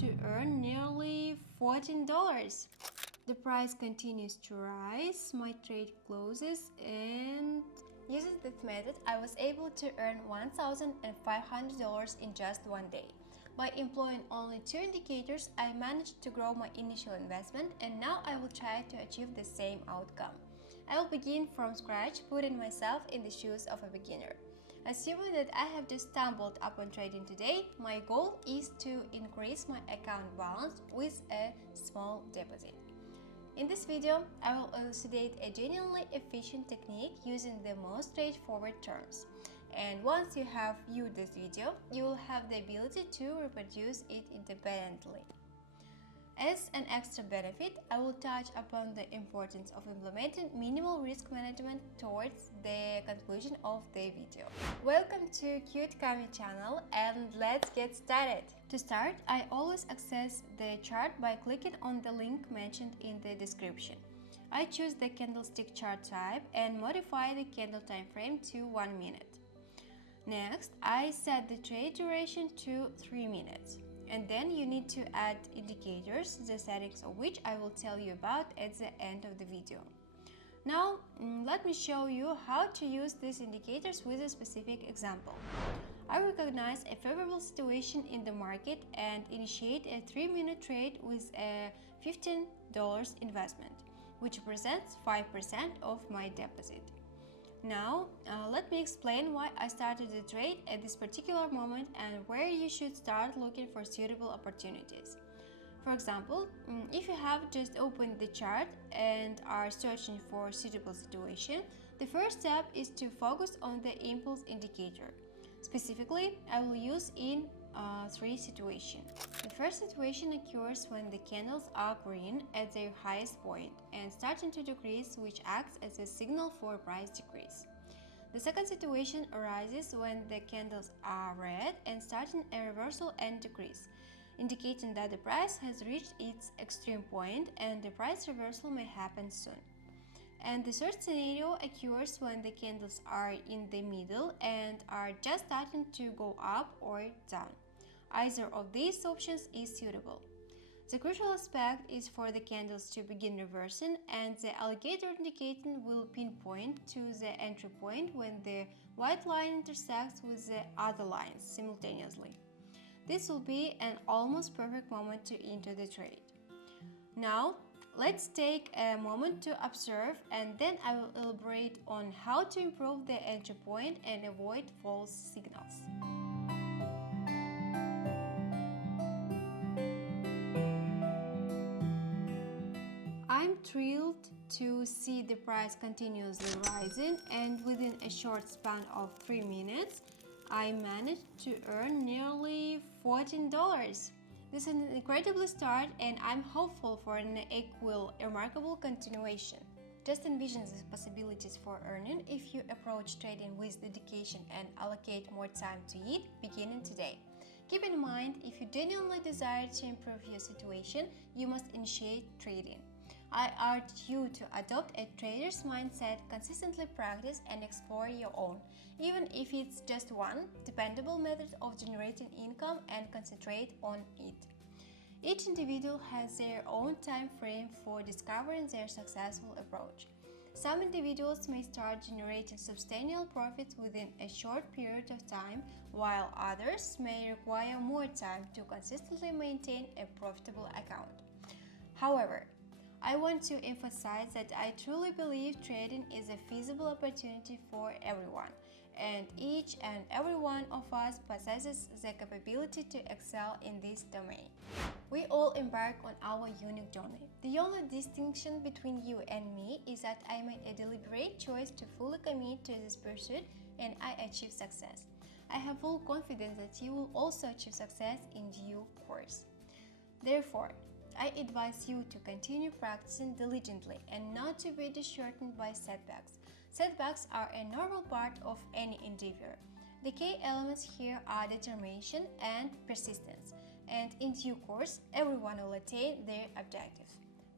to earn nearly $14. The price continues to rise, my trade closes, and using this method, I was able to earn $1,500 in just one day. By employing only 2 indicators, I managed to grow my initial investment, and now I will try to achieve the same outcome. I will begin from scratch, putting myself in the shoes of a beginner. Assuming that I have just stumbled upon trading today, my goal is to increase my account balance with a small deposit. In this video, I will elucidate a genuinely efficient technique using the most straightforward terms. And once you have viewed this video, you will have the ability to reproduce it independently. As an extra benefit, I will touch upon the importance of implementing minimal risk management towards the conclusion of the video. Welcome to Cute Cami channel, and let's get started. To start, I always access the chart by clicking on the link mentioned in the description. I choose the candlestick chart type and modify the candle time frame to 1 minute. Next, I set the trade duration to 3 minutes. And then you need to add indicators, the settings of which I will tell you about at the end of the video. Now, let me show you how to use these indicators with a specific example. I recognize a favorable situation in the market and initiate a 3-minute trade with a $15 investment, which represents 5% of my deposit. Now, let me explain why I started the trade at this particular moment and where you should start looking for suitable opportunities. For example, if you have just opened the chart and are searching for a suitable situation, the first step is to focus on the impulse indicator. Specifically, I will use in 3 situations. The first situation occurs when the candles are green at their highest point and starting to decrease, which acts as a signal for price decrease. The second situation arises when the candles are red and starting a reversal and decrease, indicating that the price has reached its extreme point and the price reversal may happen soon. And the third scenario occurs when the candles are in the middle and are just starting to go up or down. Either of these options is suitable. The crucial aspect is for the candles to begin reversing, and the alligator indicator will pinpoint to the entry point when the white line intersects with the other lines simultaneously. This will be an almost perfect moment to enter the trade. Now, let's take a moment to observe, and then I will elaborate on how to improve the entry point and avoid false signals. I'm thrilled to see the price continuously rising, and within a short span of 3 minutes, I managed to earn nearly $14. This is an incredible start, and I'm hopeful for an equal, remarkable continuation. Just envision the possibilities for earning if you approach trading with dedication and allocate more time to it beginning today. Keep in mind, if you genuinely desire to improve your situation, you must initiate trading. I urge you to adopt a trader's mindset, consistently practice and explore your own, even if it's just one, dependable method of generating income, and concentrate on it. Each individual has their own time frame for discovering their successful approach. Some individuals may start generating substantial profits within a short period of time, while others may require more time to consistently maintain a profitable account. However, I want to emphasize that I truly believe trading is a feasible opportunity for everyone, and each and every one of us possesses the capability to excel in this domain. We all embark on our unique journey. The only distinction between you and me is that I made a deliberate choice to fully commit to this pursuit, and I achieved success. I have full confidence that you will also achieve success in due course. Therefore, I advise you to continue practicing diligently and not to be disheartened by setbacks. Setbacks are a normal part of any endeavor. The key elements here are determination and persistence, and in due course, everyone will attain their objective.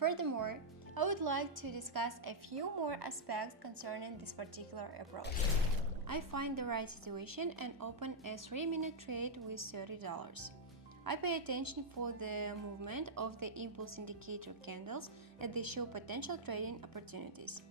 Furthermore, I would like to discuss a few more aspects concerning this particular approach. I find the right situation and open a 3-minute trade with $30. I pay attention for the movement of the impulse indicator candles as they show potential trading opportunities.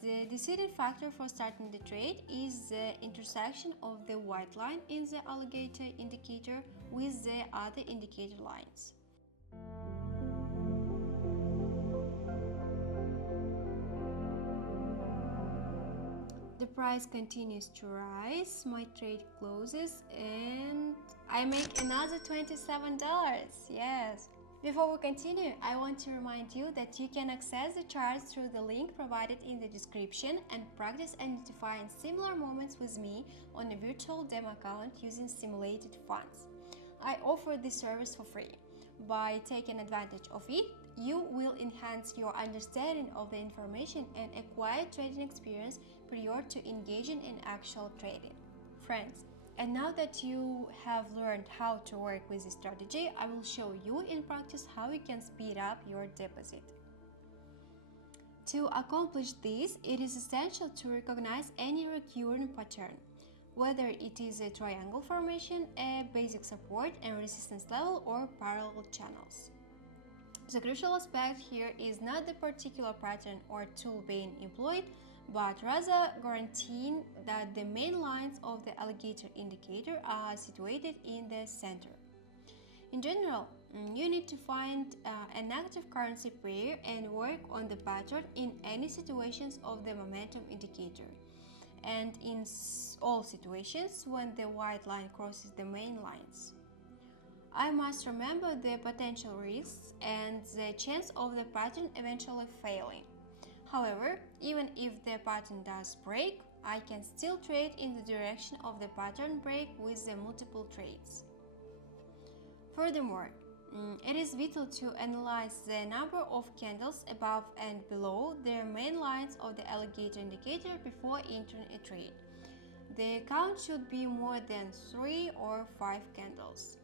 The deciding factor for starting the trade is the intersection of the white line in the alligator indicator with the other indicator lines. The price continues to rise, my trade closes, and I make another $27. Yes. Before we continue, I want to remind you that you can access the charts through the link provided in the description and practice identifying similar moments with me on a virtual demo account using simulated funds. I offer this service for free. By taking advantage of it, you will enhance your understanding of the information and acquire trading experience prior to engaging in actual trading. Friends, and now that you have learned how to work with this strategy, I will show you in practice how you can speed up your deposit. To accomplish this, it is essential to recognize any recurring pattern, whether it is a triangle formation, a basic support and resistance level, or parallel channels. The crucial aspect here is not the particular pattern or tool being employed, but rather guaranteeing that the main lines of the alligator indicator are situated in the center. In general, you need to find an active currency pair and work on the pattern in any situations of the momentum indicator, and in all situations when the white line crosses the main lines. I must remember the potential risks and the chance of the pattern eventually failing. However, even if the pattern does break, I can still trade in the direction of the pattern break with the multiple trades. Furthermore, it is vital to analyze the number of candles above and below the main lines of the alligator indicator before entering a trade. The count should be more than 3 or 5 candles.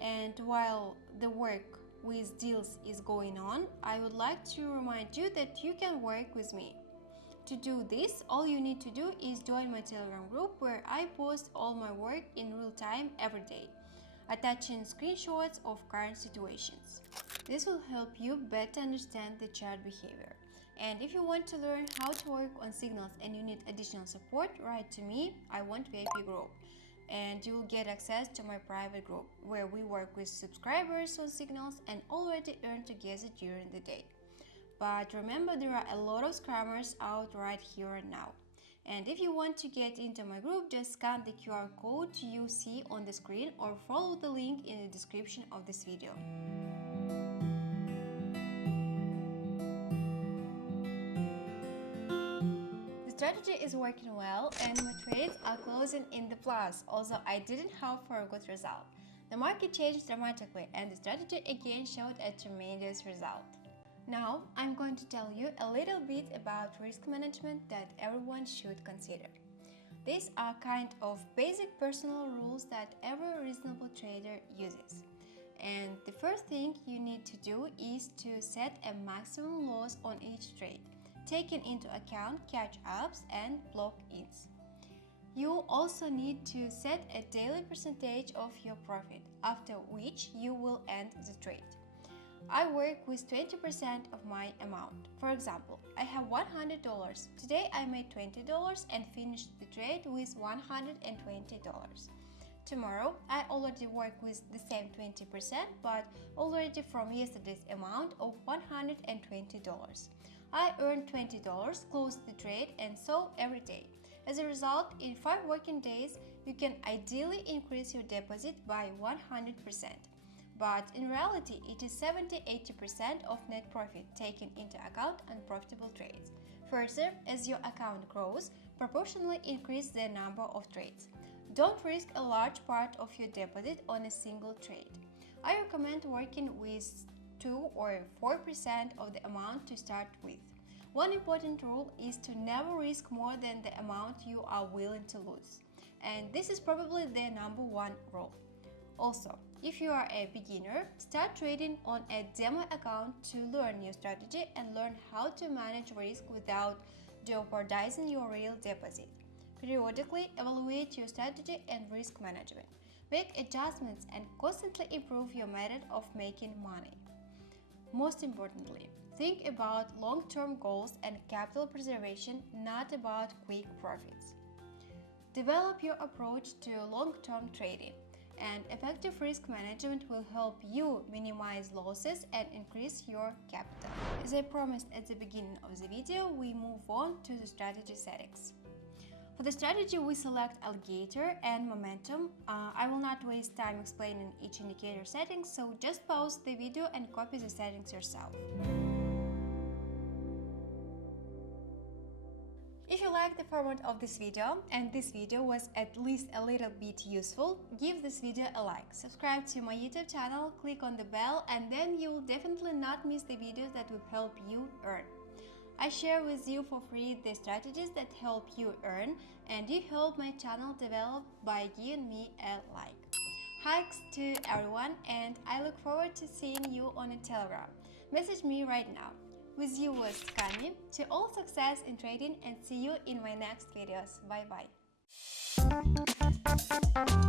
And while the work with deals is going on, I would like to remind you that you can work with me. To do this, all you need to do is join my Telegram group where I post all my work in real time every day, attaching screenshots of current situations. This will help you better understand the chart behavior. And if you want to learn how to work on signals and you need additional support, write to me. I want VIP group. And you will get access to my private group where we work with subscribers on signals and already earn together during the day. But remember, there are a lot of scammers out right here and now. And if you want to get into my group, just scan the QR code you see on the screen or follow the link in the description of this video. Strategy is working well and my trades are closing in the plus, although I didn't hope for a good result. The market changed dramatically and the strategy again showed a tremendous result. Now I'm going to tell you a little bit about risk management that everyone should consider. These are kind of basic personal rules that every reasonable trader uses. And the first thing you need to do is to set a maximum loss on each trade, taking into account catch-ups and block-ins. You also need to set a daily percentage of your profit, after which you will end the trade. I work with 20% of my amount. For example, I have $100. Today I made $20 and finished the trade with $120. Tomorrow I already work with the same 20%, but already from yesterday's amount of $120. I earned $20, closed the trade, and so every day. As a result, in 5 working days, you can ideally increase your deposit by 100%. But in reality, it is 70–80% of net profit taken into account unprofitable trades. Further, as your account grows, proportionally increase the number of trades. Don't risk a large part of your deposit on a single trade. I recommend working with 2 or 4% of the amount to start with. One important rule is to never risk more than the amount you are willing to lose. And this is probably the number one rule. Also, if you are a beginner, start trading on a demo account to learn your strategy and learn how to manage risk without jeopardizing your real deposit. Periodically evaluate your strategy and risk management. Make adjustments and constantly improve your method of making money. Most importantly, think about long-term goals and capital preservation, not about quick profits. Develop your approach to long-term trading, and effective risk management will help you minimize losses and increase your capital. As I promised at the beginning of the video, we move on to the strategy settings. For the strategy, we select alligator and momentum. I will not waste time explaining each indicator setting, so just pause the video and copy the settings yourself. If you like the format of this video and this video was at least a little bit useful, give this video a like, subscribe to my YouTube channel, click on the bell, and then you will definitely not miss the videos that will help you earn. I share with you for free the strategies that help you earn, and you help my channel develop by giving me a like. Hugs to everyone, and I look forward to seeing you on a Telegram. Message me right now. With you was Cami. To all success in trading, and see you in my next videos. Bye bye.